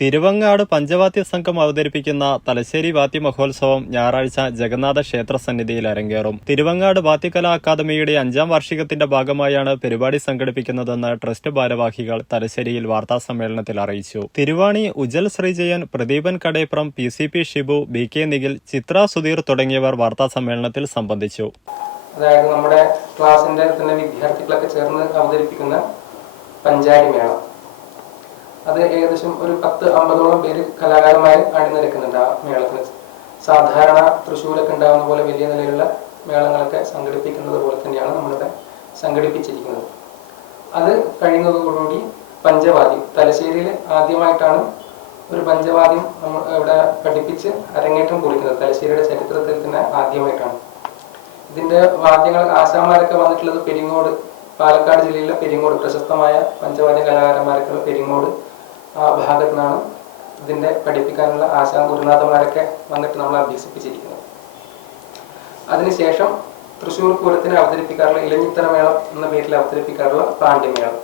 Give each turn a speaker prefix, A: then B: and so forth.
A: തിരുവങ്ങാട് പഞ്ചവാദ്യ സംഘം അവതരിപ്പിക്കുന്ന തലശ്ശേരി വാദ്യ മഹോത്സവം ഞായറാഴ്ച ജഗന്നാഥ ക്ഷേത്ര സന്നിധിയിൽ അരങ്ങേറും. തിരുവങ്ങാട് വാദ്യകലാ അക്കാദമിയുടെ അഞ്ചാം വാർഷികത്തിന്റെ ഭാഗമായാണ് പരിപാടി സംഘടിപ്പിക്കുന്നതെന്ന് ട്രസ്റ്റ് ഭാരവാഹികൾ തലശ്ശേരിയിൽ വാർത്താ സമ്മേളനത്തിൽ അറിയിച്ചു. Thiruvani Ujal Sreejayan Pradeepan Kadeprom P C P Shibu B K Nikhil Chithra Sudheer തുടങ്ങിയവർ വാർത്താ സമ്മേളനത്തിൽ സംബന്ധിച്ചു.
B: അതായത് നമ്മുടെ ക്ലാസ്സിന്റെ തന്നെ വിദ്യാർത്ഥികളൊക്കെ ചേർന്ന് അവതരിപ്പിക്കുന്ന പഞ്ചാരി അത് ഏകദേശം ഒരു പത്ത് അമ്പതോളം പേര് കലാകാരന്മാർ അണിനിരക്കുന്നുണ്ട് ആ മേളത്തിന് സാധാരണ തൃശ്ശൂരൊക്കെ ഉണ്ടാകുന്ന പോലെ വലിയ നിലയിലുള്ള മേളങ്ങളൊക്കെ സംഘടിപ്പിക്കുന്നത് പോലെ തന്നെയാണ് നമ്മളിവിടെ സംഘടിപ്പിച്ചിരിക്കുന്നത്. അത് കഴിയുന്നതോടുകൂടി പഞ്ചവാദ്യം തലശ്ശേരിയിൽ ആദ്യമായിട്ടാണ് ഒരു പഞ്ചവാദ്യം നമ്മൾ ഇവിടെ പഠിപ്പിച്ച് അരങ്ങേറ്റം കുറിക്കുന്നത്. തലശ്ശേരിയുടെ ചരിത്രത്തിൽ തന്നെ ആദ്യമായിട്ടാണ്. ഇതിന്റെ വാദ്യങ്ങൾ ആശാന്മാരൊക്കെ വന്നിട്ടുള്ളത് പെരിങ്ങോട് പാലക്കാട് ജില്ലയിലെ പെരിങ്ങോട്. പ്രശസ്തമായ പഞ്ചവാദ്യ കലാകാരന്മാരൊക്കെ പെരിങ്ങോട് ആ ഭാഗത്തു നിന്നാണ് ഇതിന്റെ പഠിപ്പിക്കാനുള്ള ആശാ ഗുരുനാഥന്മാരൊക്കെ വന്നിട്ട് നമ്മൾ അഭ്യസിപ്പിച്ചിരിക്കുന്നത്. അതിനുശേഷം തൃശ്ശൂർ പൂരത്തിന് അവതരിപ്പിക്കാറുള്ള ഇലഞ്ഞിത്തറ മേളം എന്ന പേരിൽ അവതരിപ്പിക്കാറുള്ള പാണ്ഡ്യമേളം.